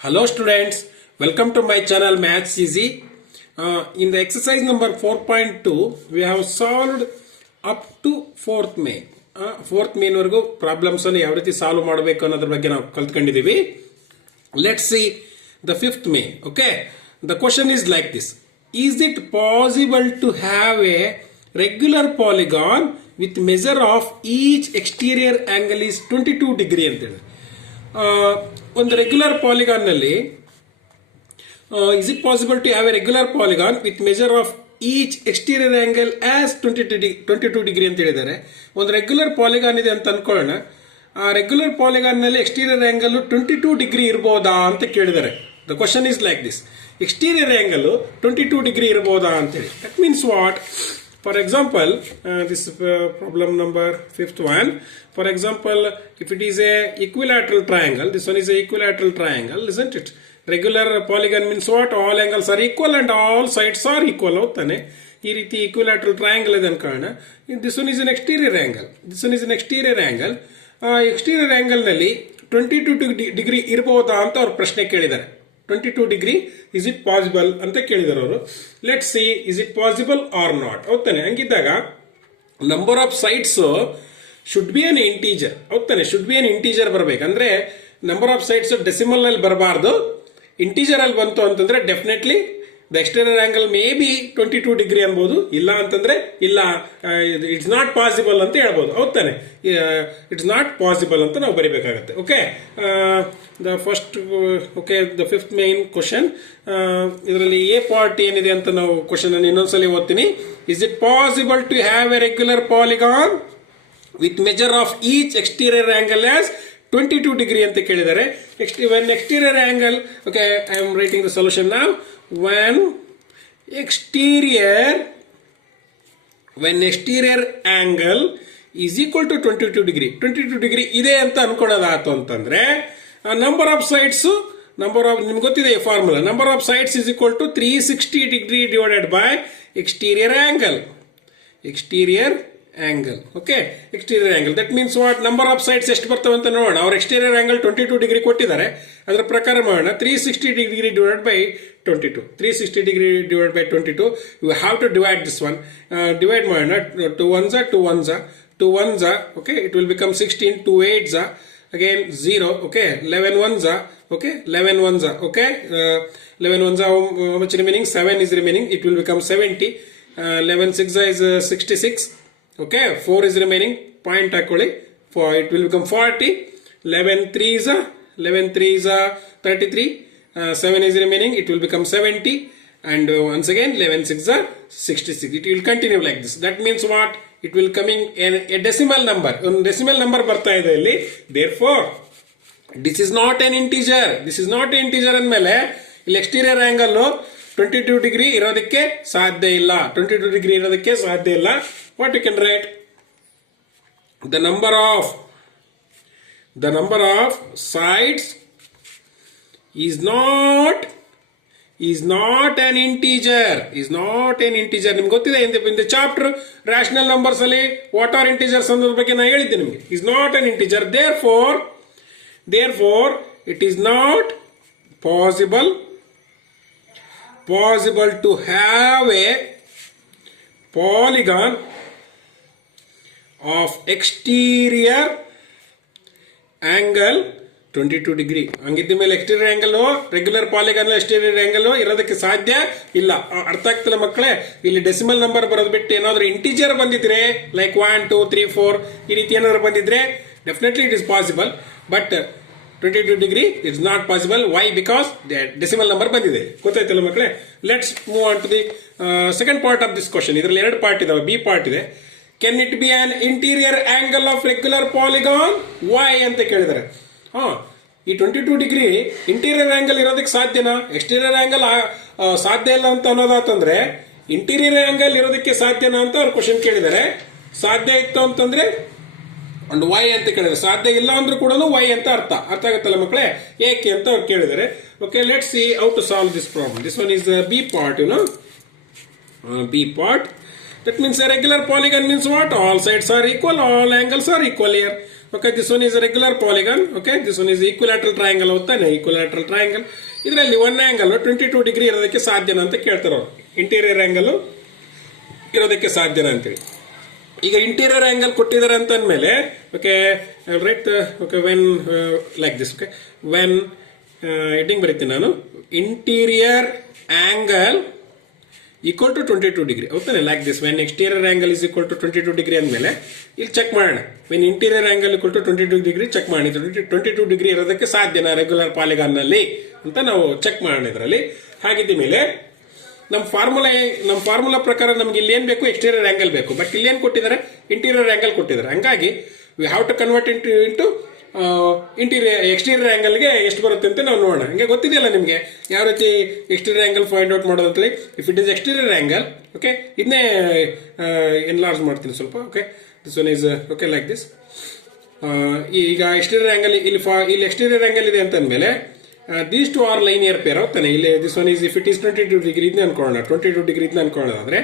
Hello students, welcome to my channel Maths Easy. In the exercise number 4.2, we have solved up to fourth main. Fourth main ವರೆಗೂ ಪ್ರಾಬ್ಲಮ್ಸ್ ಅನ್ನು ಯಾವ ರೀತಿ ಸಾಲ್ವ್ ಮಾಡಬೇಕು ಅನ್ನೋದ್ರ ಬಗ್ಗೆ ನಾವು ಕಲ್ತ್ಕೊಂಡಿದ್ದೀವಿ. Let's see the fifth main. Okay, the question is like this: is it possible to have a regular polygon with measure of each exterior angle is 22 degree ಅಂತ ಹೇಳಿ. ಒಂದು ರೆಗ್ಯುಲರ್ ಪಾಲಿಗಾನ್ ನಲ್ಲಿ is it possible to have a regular polygon with measure of each exterior angle as 22 degree ಅಂತ ಹೇಳಿದ್ದಾರೆ. ಒಂದು regular polygon ಇದೆ ಅಂತ ಅನ್ಕೊಳ್ಳೋಣ. ಆ ರೆಗ್ಯುಲರ್ ಪಾಲಿಗಾನ್ ನಲ್ಲಿ ಎಕ್ಸ್ಟೀರಿಯರ್ ಆಂಗಲ್ 22 ಡಿಗ್ರಿ ಇರಬಹುದಾ ಅಂತ ಕೇಳಿದ್ದಾರೆ. The question is like this: exterior angle 22 degree ಇರಬಹುದಾ ಅಂತೇಳಿ. That means what? For example, this problem number fifth one. For example, if it is a equilateral triangle, this one is a equilateral triangle, isn't it? Regular polygon means what? All angles are equal and all sides are equal. ಹೋಗ್ತಾನೆ ಈ ರೀತಿ equilateral triangle ಇದೆ ಅನ್ಕೊಳ್ಳೋಣ. This one is an exterior angle. This one is an exterior angle. Exterior angle ನಲ್ಲಿ 22 degree ಇರಬಹುದಾ ಅಂತ ಅವ್ರು ಪ್ರಶ್ನೆ ಕೇಳಿದ್ದಾರೆ. 22 ಡಿಗ್ರಿ ಇಸ್ ಇಟ್ ಪಾಸಿಬಲ್ ಅಂತ ಕೇಳಿದಾರೆ ಅವರು. Let see is it possible or not. ಹೌದಾನೆ? ಹಂಗಿದ್ದಾಗ number of sides should be an integer. ಹೌದಾನೆ? ಶುಡ್ ಬಿ ಅನ್ ಇಂಟೀಜರ್ ಬರಬೇಕು. ಅಂದ್ರೆ ನಂಬರ್ ಆಫ್ ಸೈಡ್ಸ್ ಡೆಸಿಮಲ್ ಅಲ್ಲಿ ಬರಬಾರ್ದು, ಇಂಟೀಜರ್ ಅಲ್ಲಿ ಬಂತು ಅಂತಂದ್ರೆ definitely the exterior angle may be 22 ಡಿಗ್ರಿ ಅನ್ಬೋದು. ಇಲ್ಲ ಅಂತಂದ್ರೆ ಇಲ್ಲ, ಇಟ್ಸ್ ನಾಟ್ ಪಾಸಿಬಲ್ ಅಂತ ಹೇಳ್ಬೋದು. ಹೌದಾನೆ? ಇಟ್ಸ್ ನಾಟ್ ಪಾಸಿಬಲ್ ಅಂತ ನಾವು ಬರೀಬೇಕಾಗತ್ತೆ. Okay, the first okay the fifth main question. ಇದರಲ್ಲಿ ಎ ಪಾರ್ಟ್ ಏನಿದೆ ಅಂತ ನಾವು ಕ್ವಶನ್ ಅನ್ನು ಇನ್ನೊಂದ್ಸಲಿ ಓದ್ತೀನಿ. Is it possible to have a regular polygon with measure of each exterior angle as 22 degree ಅಂತ ಕೇಳಿದ್ದಾರೆ. when exterior angle, okay, I am writing the solution now. when exterior angle is equal to 22 degree ಇದೆ ಅಂತ ಅನ್ಕೊಳ್ಳೋದಾಯ್ತು ಅಂತಂದ್ರೆ number of sides ನಿಮ್ಗೆ ಗೊತ್ತಿದೆ ಈ formula. Number of sides is equal to 360 degree divided by exterior angle. Okay, exterior angle that means what? Number of sides ಎಷ್ಟು ಬರ್ತವೆ ಅಂತ ನೋಡೋಣ. ಅವ್ರ ಎಕ್ಸ್ಟೀರಿಯರ್ ಆಂಗಲ್ 22 ಡಿಗ್ರಿ ಕೊಟ್ಟಿದ್ದಾರೆ. ಅದರ ಪ್ರಕಾರ ಮಾಡೋಣ. 360 degree divide by 22. 360 degree divide by 22. You have to divide this one. Divide ಮಾಡೋಣ. 2 1s. Okay, it will become 16. 2 8s. Again 0. Okay, 11 1s. Okay, 11 1s. Okay, 11 1s. How much remaining? 7 is remaining. It will become 70. 11 6 is 66. Okay, 4 is remaining. Point ಹಾಕೊಳ್ಳಿ. It will become 40. 11 3s. 33. 7 is remaining. It will become 70. And once again 11 6 are 66. It will continue like this. That means what? It will coming a decimal number. ಒಂದು decimal number ಬರ್ತಾ ಇದೆ ಇಲ್ಲಿ. Therefore, this is not an integer. ಅಂದಮೇಲೆ ಇಲ್ಲಿ exterior angle 22 ಡಿಗ್ರಿ ಇರೋದಕ್ಕೆ ಸಾಧ್ಯ ಇಲ್ಲ. 22 ಡಿಗ್ರಿ ಇರೋದಕ್ಕೆ ಸಾಧ್ಯ ಇಲ್ಲ. What you can write? The number of sides is not an integer. ನಿಮ್ಗೆ ಗೊತ್ತಿದೆ in the chapter rational numbers ಅಲ್ಲಿ what are integers ಅನ್ನೋದ್ರ ಬಗ್ಗೆ ನಾನು ಹೇಳಿದ್ದೆ ನಿಮಗೆ. is not an integer. Therefore it is not possible to have a polygon of exterior angle 22 degree. ಹಂಗಿದ್ದ ಮೇಲೆ exterior angle regular polygon exterior angle ಇರೋದಕ್ಕೆ ಸಾಧ್ಯ ಇಲ್ಲ. ಅರ್ಥ ಆಗ್ತಿಲ್ಲ ಮಕ್ಕಳೇ? ಇಲ್ಲಿ ಡೆಸಿಮಲ್ ನಂಬರ್ ಬರೋದು ಬಿಟ್ಟು ಏನಾದ್ರು ಇಂಟೀಜರ್ ಬಂದಿದ್ರೆ ಲೈಕ್ 1 2 3 4 ಈ ರೀತಿ ಏನಾದ್ರು ಬಂದಿದ್ರೆ definitely it is possible. But 22 degree it's not possible. Why? Because decimal number ಬಂದಿದೆ. ಗೊತ್ತಾಯ್ತಲ್ಲ ಮಕ್ಕಳೇ? Let's move on to the second part of this question. ಇದರಲ್ಲಿ 2 ಪಾರ್ಟ್ ಇದಾವೆ. ಬಿ ಪಾರ್ಟ್ ಇದೆ. Can it be an interior angle of regular polygon? Why ಅಂತ ಕೇಳಿದ್ದಾರೆ. ಈ 22 degree interior angle ಇರೋದಕ್ಕೆ ಸಾಧ್ಯನಾ? ಎಕ್ಸ್ಟೀರಿಯರ್ ಆಂಗಲ್ ಸಾಧ್ಯ ಇಲ್ಲ ಅಂತ ಅನ್ನೋದಾತಂದ್ರೆ ಇಂಟೀರಿಯರ್ ಆಂಗಲ್ ಇರೋದಕ್ಕೆ ಸಾಧ್ಯನಾ ಅಂತ ಅವ್ರು ಕ್ವಶನ್ ಕೇಳಿದ್ದಾರೆ. ಸಾಧ್ಯ ಇತ್ತು ಅಂತಂದ್ರೆ ಒಂದು ವೈ ಅಂತ ಕೇಳಿದ್ರೆ, ಸಾಧ್ಯ ಇಲ್ಲ ಅಂದ್ರೂ ಕೂಡ ವೈ ಅಂತ ಅರ್ಥ ಆಗುತ್ತಲ್ಲ ಮಕ್ಕಳೇ? ಏಕೆ ಅಂತ ಅವ್ರು ಕೇಳಿದ್ದಾರೆ. Okay, let's see how to solve this problem. This one is B part. B part. That means a regular polygon means what? All sides are equal, all angles are equal here. Okay, this one is a regular polygon. Okay, this one is equilateral triangle ಹೋಗ್ತಾನೆ, equilateral triangle. ಇದರಲ್ಲಿ one angle 22 ಡಿಗ್ರಿ ಇರೋದಕ್ಕೆ ಸಾಧ್ಯನಾ ಅಂತ ಕೇಳ್ತಾರೆ ಅವರು. Interior angle ಇರೋದಕ್ಕೆ ಸಾಧ್ಯನಾ ಅಂತೇಳಿ. ಈಗ ಇಂಟೀರಿಯರ್ ಆಂಗಲ್ ಕೊಟ್ಟಿದ್ದಾರೆ ಅಂತ ಅಂದಮೇಲೆ okay right okay when like this okay when heading ಬರೀತೀನಿ ನಾನು, interior angle equal to 22 degree ಹೌದಾನೆ, like this when exterior angle is equal to 22 degree ಅಂದಮೇಲೆ ಇಲ್ಲಿ ಚೆಕ್ ಮಾಡೋಣ. When interior angle equal to 22 degree check ಮಾಡಿ, 22 ಡಿಗ್ರಿ ಇರೋದಕ್ಕೆ ಸಾಧ್ಯನಾ regular polygon ನಲ್ಲಿ ಅಂತ ನಾವು ಚೆಕ್ ಮಾಡೋಣ ಇದರಲ್ಲಿ. ಹಾಗಿದ್ದ ಮೇಲೆ ನಮ್ಮ ಫಾರ್ಮುಲಾ ಪ್ರಕಾರ ನಮ್ಗೆ ಇಲ್ಲಿ ಏನ್ ಬೇಕು, ಎಕ್ಸ್ಟೀರಿಯರ್ ಆಂಗಲ್ ಬೇಕು. ಬಟ್ ಇಲ್ಲಿ ಏನ್ ಕೊಟ್ಟಿದ್ದಾರೆ, ಇಂಟೀರಿಯರ್ ಆಂಗಲ್ ಕೊಟ್ಟಿದ್ದಾರೆ. ಹಂಗಾಗಿ we have to convert into exterior ಆಂಗಲ್ಗೆ ಎಷ್ಟು ಬರುತ್ತೆ ಅಂತ ನಾವು ನೋಡೋಣ. ಹಂಗೆ ಗೊತ್ತಿದೆಯಲ್ಲ ನಿಮಗೆ ಯಾವ ರೀತಿ ಎಕ್ಸ್ಟೀರಿಯರ್ ಆಂಗಲ್ ಫೈಂಡ್ ಔಟ್ ಮಾಡೋದು ಅಂತೇಳಿ. If it is exterior angle okay, ಇದನ್ನೇ ಎನ್ಲಾರ್ಜ್ ಮಾಡ್ತೀನಿ ಸ್ವಲ್ಪ. Okay, this one is okay like this. ಈಗ ಎಕ್ಸ್ಟೀರಿಯರ್ ಆಂಗಲ್ ಇಲ್ಲಿ ಎಕ್ಸ್ಟೀರಿಯರ್ ಆಂಗಲ್ ಇದೆ ಅಂತ ಅಂದಮೇಲೆ these two are linear pair ಹೋಗ್ತಾನೆ. ಇಲ್ಲಿ this one is if it is 22 degree ಇದನ್ನ ಅನ್ಕೊಳ್ಳೋಣ, 22 ಡಿಗ್ರಿ ಇದನ್ನ ಅನ್ಕೊಳ್ಳೋದಾದ್ರೆ,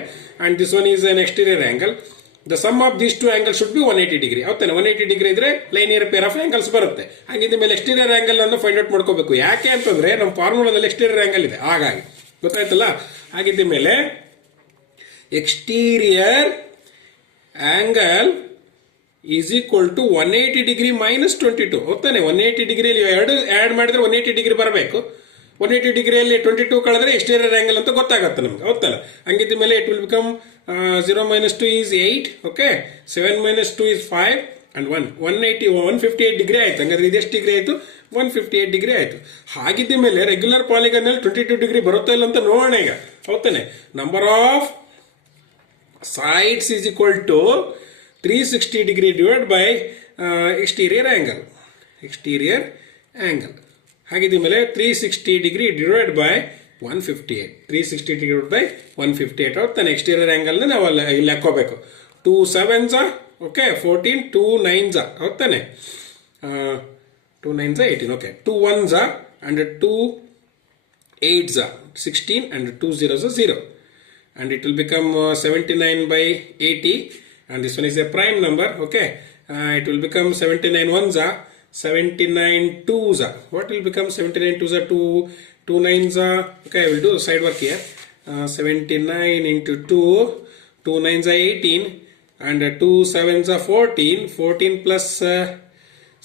and this one is an exterior angle. The sum of these two angle should be 180 degree ಹೌದಾನೆ. 180 ಡಿಗ್ರಿ ಇದ್ರೆ ಲೈನಿಯರ್ ಪೇರ್ ಆಫ್ ಆಂಗಲ್ಸ್ ಬರುತ್ತೆ. ಹಾಗಿದ್ದ ಮೇಲೆ ಎಕ್ಸ್ಟೀರಿಯರ್ ಆಂಗಲ್ ಅನ್ನು ಫೈಂಡ್ ಔಟ್ ಮಾಡ್ಕೋಬೇಕು. ಯಾಕೆ ಅಂತಂದ್ರೆ ನಮ್ಮ ಫಾರ್ಮುಲಾದಲ್ಲಿ ಎಕ್ಸ್ಟೀರಿಯರ್ ಆಂಗಲ್ ಇದೆ, ಹಾಗಾಗಿ ಗೊತ್ತಾಯ್ತಲ್ಲ. ಹಾಗಿದ್ದ ಮೇಲೆ exterior angle is equal to 180 degree minus 22 ಹೌದಾನೆ. 180 ಡಿಗ್ರಿಯಲ್ಲಿ ಎರಡು ಆಡ್ ಮಾಡಿದ್ರೆ 180 ಡಿಗ್ರಿ ಬರಬೇಕು. 180 ಡಿಗ್ರಿಯಲ್ಲಿ 22 ಕಳೆದ್ರೆ ಎಕ್ಸ್ಟೀರಿಯರ್ ಆಂಗಲ್ ಅಂತ ಗೊತ್ತಾಗುತ್ತೆ ನಮ್ಗೆ ಹೌದಲ್ಲ. ಹಂಗಿದ್ದ ಮೇಲೆ ಇಟ್ ವಿಲ್ ಬಿಕಮ್ 0 minus 2 is 8. ಓಕೆ, 7 minus 2 is 5 and 158 ಡಿಗ್ರಿ ಆಯ್ತು. ಹಂಗಾದ್ರೆ ಇದು ಎಷ್ಟು ಡಿಗ್ರಿ ಆಯ್ತು, 158 ಡಿಗ್ರಿ ಆಯ್ತು. ಹಾಗಿದ್ದ ಮೇಲೆ ರೆಗ್ಯುಲರ್ ಪಾಲಿಗನ್ ನಲ್ಲಿ 22 ಡಿಗ್ರಿ ಬರುತ್ತಾ ಇಲ್ಲ ಅಂತ ನೋಡೋಣ ಈಗ ಹೌದಾನೆ. Number of sides is equal to 360 degree divide by exterior angle. ಹಾಗಿದ್ದ ಮೇಲೆ 360 degree divide by 158, 360 divide by 158 ಹೌದಾನೆ. ಎಕ್ಸ್ಟೀರಿಯರ್ ಆಂಗಲ್ ನಾವು ಇಲ್ಲಿ ಹಾಕೋಬೇಕು. 2 7s ಓಕೆ 14, 2 9s ಹೌದಾನೆ. 2 9s 18 ಓಕೆ, 2 1s and 2 8s 16 and 2 0s 0, and it will become 79 by 80, and this one is a prime number. Okay, it will become 79 1s 79 2s. What will become 79 2s? 2 9s. Okay, I will do side work here. 79 into 2 9s are 18, and 2 7s are 14. 14 plus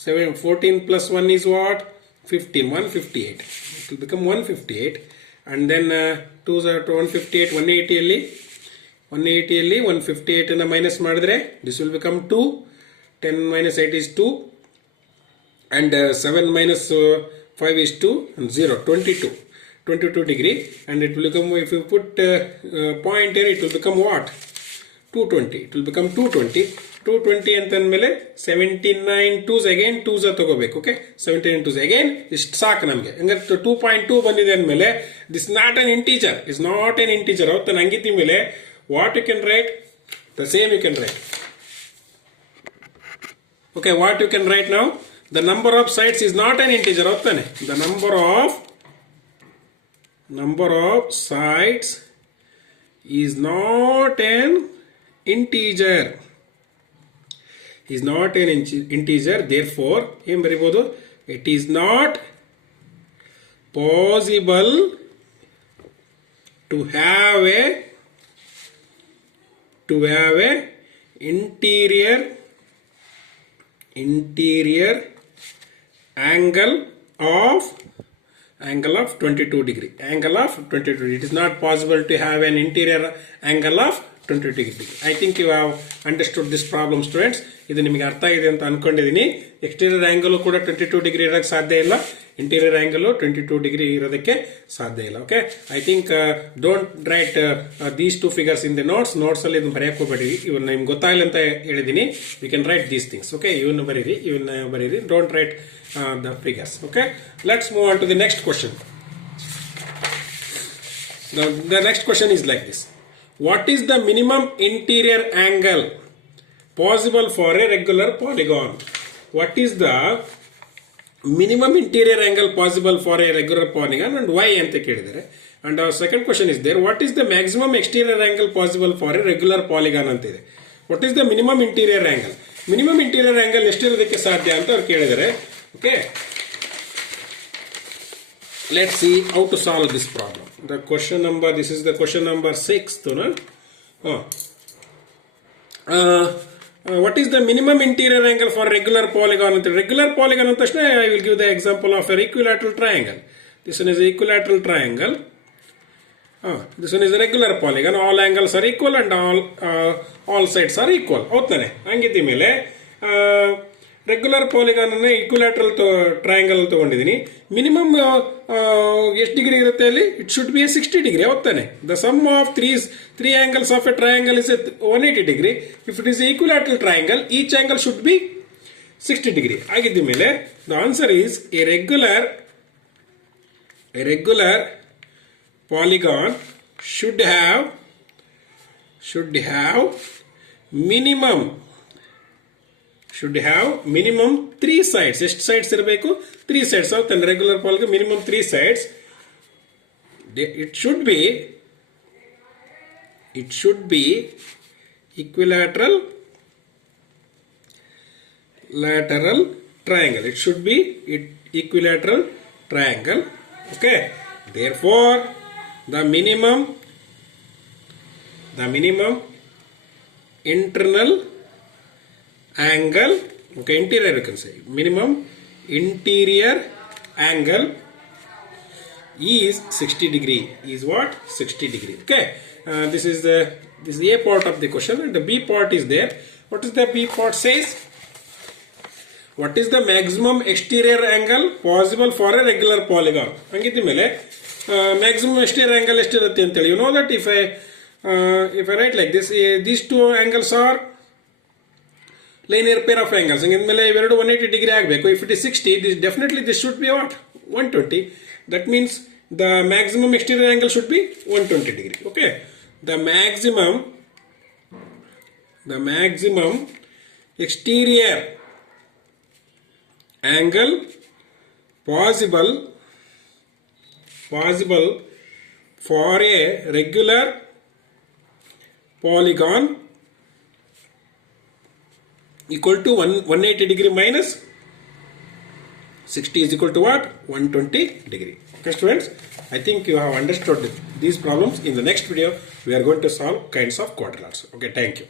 7, 14 plus 1 is what? 15. 158. It will become 158, and then 2s are 158. 180 ಅಲ್ಲಿ 158 ಅನ್ನ ಮೈನಸ್ ಮಾಡಿದ್ರೆ this will become 2. 10 minus 8 is 2, and 7 minus 5 is 2, and 0 22 degree, and it will become, if you put point here, it will become what? 220. It will become 220 ಅಂತ ಅಂದಮೇಲೆ 79 2s again 2s ತಗೋಬೇಕು. ಓಕೆ, 79 2s again ಇಷ್ಟು ಸಾಕು ನಮಗೆ. ಹಂಗಾರೆ 2.2 ಬಂದಿದೆ ಅಂದಮೇಲೆ this not an integer, is not an integer ಹೌದು. ಹಂಗಿದ್ದ ಮೇಲೆ what you can write, the same you can write. Okay, what you can write now, the number of sides is not an integer hotane. The number of sides is not an integer, therefore em baribodu, it is not possible to have a interior angle of 22 degree. It is not possible to have an interior angle of 22 degree. I think you have understood this problem, students. ಇದು ನಿಮಗೆ ಅರ್ಥ ಇದೆ ಅಂತ ಅನ್ಕೊಂಡಿದ್ದೀನಿ. Exterior angle ಕೂಡ 22 ಡಿಗ್ರಿ ಇರೋಕ್ಕೆ ಸಾಧ್ಯ ಇಲ್ಲ, ಇಂಟೀರಿಯರ್ ಆಂಗಲ್ 22 ಡಿಗ್ರಿ ಇರೋದಕ್ಕೆ ಸಾಧ್ಯ ಇಲ್ಲ. Okay, I think don't write these two figures in the notes ಅಲ್ಲಿ ಇದನ್ನ ಬರೆಯಕ್ಕೆ ಹೋಗಬೇಡಿ. ಇವನ್ನ ನಿಮ್ಗೆ ಗೊತ್ತಾಗಲಿ ಅಂತ ಹೇಳಿದ್ದೀನಿ. You can write these things. Okay, ಇವನ್ನ ಬರೀರಿ, don't write the figures. Okay, let's move on to the next question. Now the next question is like this: what is the minimum interior angle possible for a regular polygon? What is the minimum interior angle possible for a regular polygon, and why anta kelidare? And our second question is there: what is the maximum exterior angle possible for a regular polygon anta ide. What is the minimum interior angle? Minimum interior angle ಎಷ್ಟಿರೋದಕ್ಕೆ ಸಾಧ್ಯ ಅಂತ ಅವ್ರು ಕೇಳಿದ್ದಾರೆ. Okay, let's see how to solve this problem. The question number, this is the question number 6. What is the minimum interior angle for regular polygon? Regular polygon ಅಂತ ತಕ್ಷಣ I will give the example of an equilateral triangle. This one is an equilateral triangle. This one is a regular polygon. All angles are equal and all sides are equal. ಹೌದಾನೆ? ಹಂಗಿದ್ದ ಮೇಲೆ regular polygon ಅನ್ನು equilateral triangle ತಗೊಂಡಿದ್ದೀನಿ. Minimum ಎಷ್ಟು degree ಇರುತ್ತೆ ಅಲ್ಲಿ? It should be 60 degree. ಹೋಗ್ತಾನೆ. The sum of three angles of a triangle is 180 degree. If it is equilateral triangle, each angle should be 60 degree. ಆಗಿದ್ದ ಮೇಲೆ the answer is a regular polygon should minimum 3 sides. ಎಷ್ಟು sides ಇರಬೇಕು? 3 sides. of regular polygon minimum 3 sides. It should be equilateral triangle. It should be equilateral triangle. Okay, therefore the minimum internal angle, okay, interior you can say, minimum interior angle is 60 degree. Is what? 60 degree. Okay, this is the A part of the question, and the B part is there. What is the B part says? What is the maximum exterior angle possible for a regular polygon? ಹಂಗಿದ್ದ ಮೇಲೆ maximum exterior angle ಎಷ್ಟಿರುತ್ತೆ ಅಂತೇಳಿ, you know that if I write like this, these two angles are linear pair of angles. ಹಂಗಿದ್ದ ಮೇಲೆ ಇವೆರಡು 180 ಡಿಗ್ರಿ ಆಗಬೇಕು. If it is 60, this should be what? 120. That means the maximum exterior angle should be 120 degree. Okay, the maximum exterior angle possible for a regular polygon equal to 180 degree minus 60 is equal to what? 120 degree. Okay students, I think you have understood these problems. In the next video we are going to solve kinds of quadrilaterals. Okay, thank you.